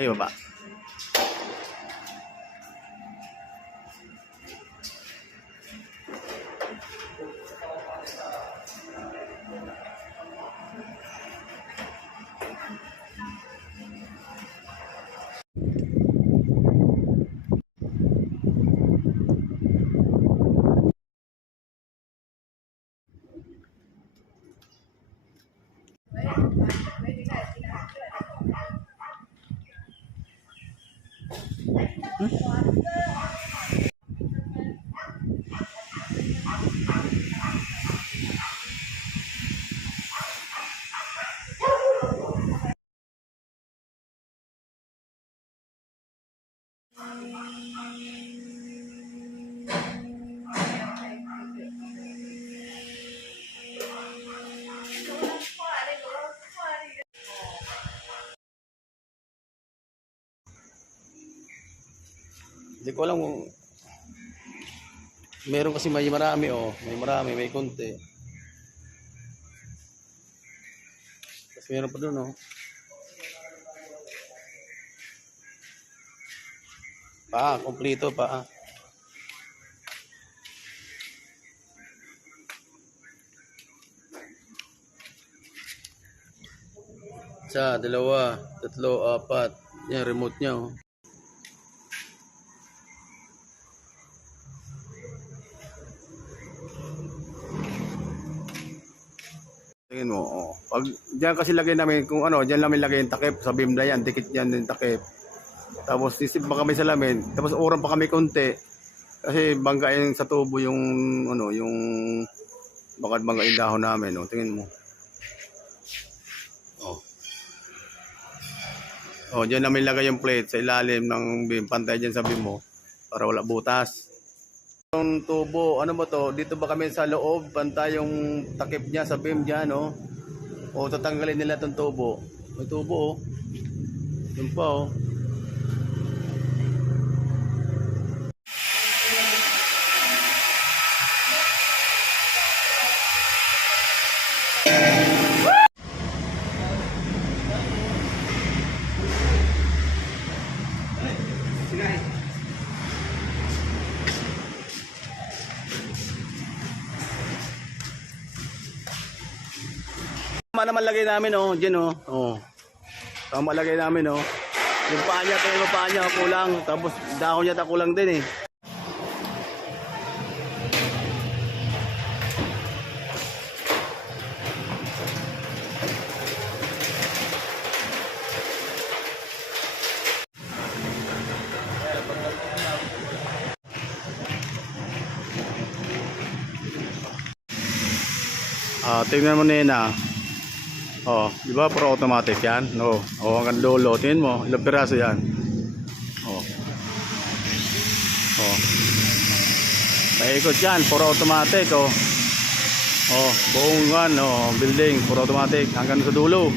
Ay, baba. Hindi ko alam kung meron kasi may marami may marami, may konti. Tapos meron pa doon kompleto pa. Isa, dalawa, tatlo, apat. Yan, remote niya Tingin mo, Pag diyan kasi lagay namin kung diyan namin lagay yung takip sa beam na yan, dikit yan yung takip. Tapos sisip pa kami sa lamin, tapos uran pa kami konti. Kasi banggain sa tubo yung yung bangga yung dahon namin, tingin mo. Diyan namin lagay yung plate sa ilalim ng beam, pantay diyan sa beam mo para wala butas. Yung tubo, ano ba to? Dito ba kami sa loob, pantay yung takip niya sa beam diyan, O tatanggalin nila tong tubo. May tubo, Yun pa, Tama naman lagay namin diyan Tama lagay namin Yung paa niya, kulang. Tapos dahon niya kulang din Tingnan mo nena. Di ba pro automatic yan? Hanggang dulo. Tingnan mo, ilang piraso yan. Paikot yan, pro automatic buong building, pro automatic hanggang sa dulo.